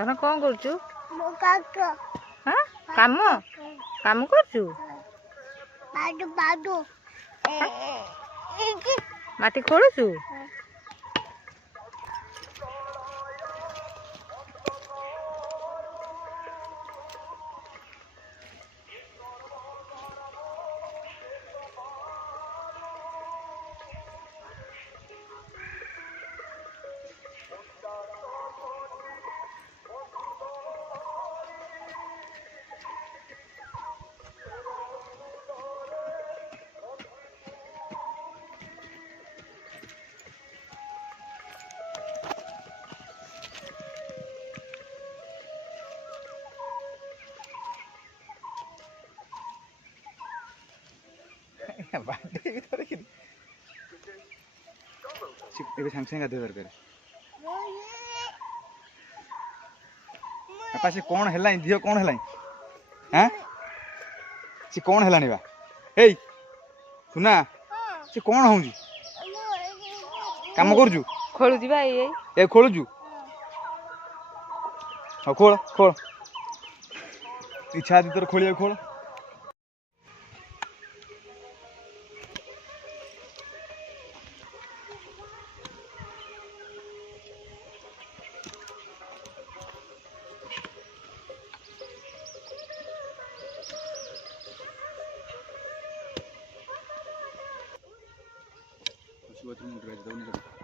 ଧନ କ'ଣ କରୁଛୁ? କାମ କାମ କାମ କରୁଛୁ? ମାଟି ଖୋଳୁଛୁ? ଏବେ ସାଙ୍ଗେ ସାଙ୍ଗେ ଗାଧୋଇବା ଦରକାର। ବାପା ସେ କ'ଣ ହେଲାଣି? ଝିଅ କ'ଣ ହେଲାଣି? ହଁ ସେ କ'ଣ ହେଲାଣି ବା? ଏଇ ସୁନା ସେ କ'ଣ ହଉଛି? କାମ କରୁଛୁ? ଖୋଳୁଛି ବା ଏଇ ଏ ଖୋଳୁଛୁ? ହଉ ଖୋଳ ଖୋଳ, ଇଚ୍ଛା ଅଛି ତୋର ଖୋଳିବାକୁ, ଖୋଳ। Buat mudah,